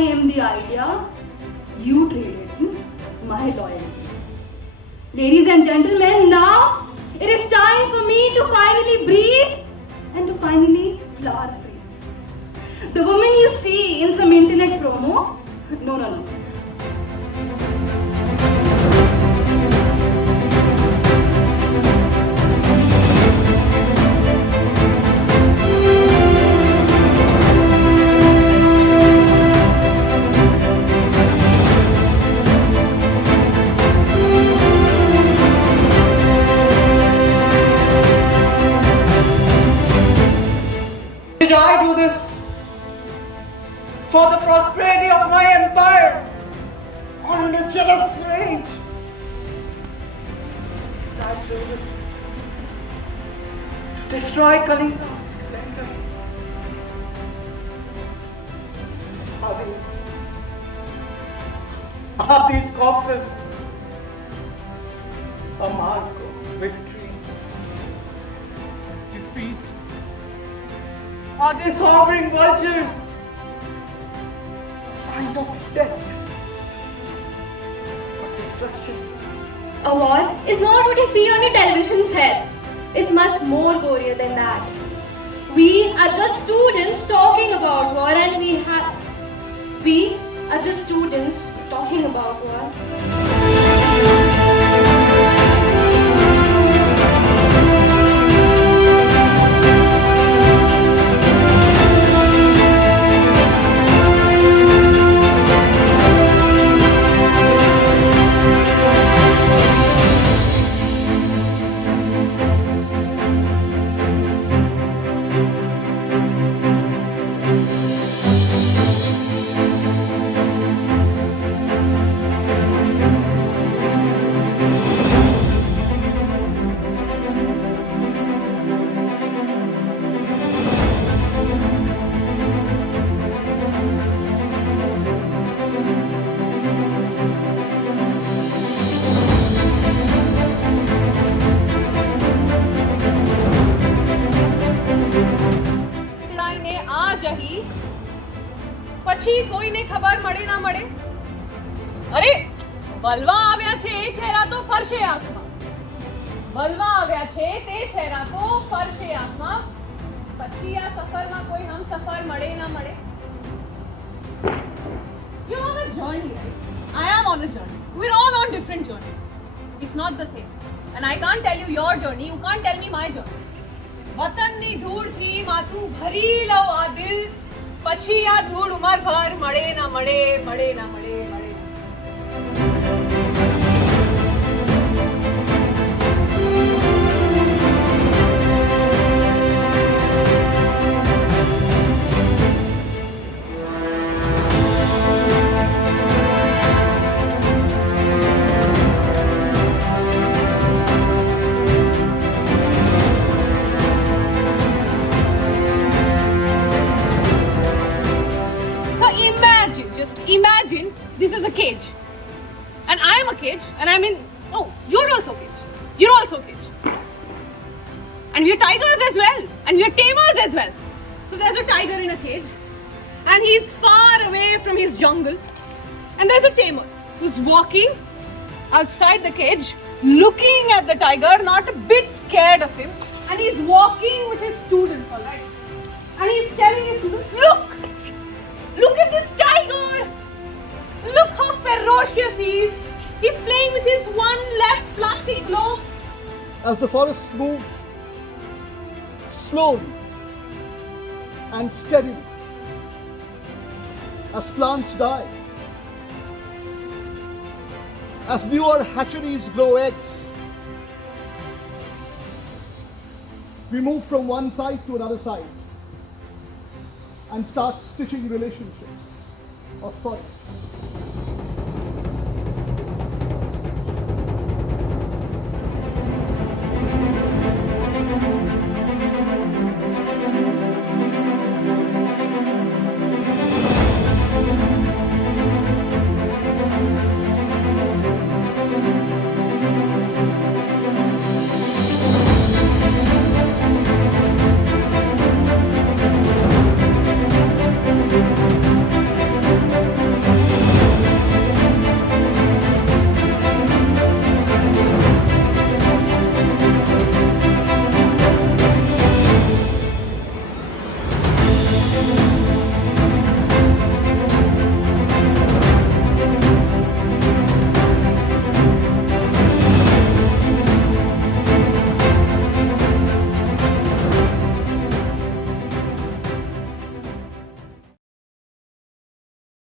am the idea, you traded in my loyalty. Ladies and gentlemen, now it is time for me to finally breathe and to finally flower free. The woman you see in some internet promo, no. Did I do this for the prosperity of my empire or in a jealous rage? Did I do this to destroy Kalinga's splendor? Are these corpses a mark of victory, defeat? Are they sovereign vultures a sign of death or destruction? A war is not what you see on your television sets. It's much more gorier than that. We are just students talking about war, and we are just students talking about war. પછી કોઈને ખબર મળે ના મળે. અરે બલવા આવ્યા છે એ ચહેરા તો ફરશે આંખમાં. બલવા આવ્યા છે તે ચહેરા તો ફરશે આંખમાં. પછી આ સફરમાં કોઈ હમ સફર મળે ના મળે. You're on a journey, right? I am on a journey. We're all on different journeys. It's not the same. And I can't tell you your journey. You can't tell me my journey. વતનની ધૂળથી માથું ભરી લઉં આ દિલ. પછી આ ધૂળ ઉમર ભર મળે ના મળે, મળે ના મળે, મળે. Imagine this is a cage, and I am a cage, and I'm in. Oh, you're also a cage. You're also a cage, and we're tigers as well, and we're tamers as well. So there's a tiger in a cage, and he's far away from his jungle, and there's a tamer who's walking outside the cage, looking at the tiger, not a bit scared of him, and he's walking with his students, all right, and he's telling his students, look at this tiger. Look how ferocious he is. He's playing with his one left plastic globe. As the forests move slowly and steadily, as plants die, as newer hatcheries grow eggs, we move from one side to another side and start stitching relationships of forests.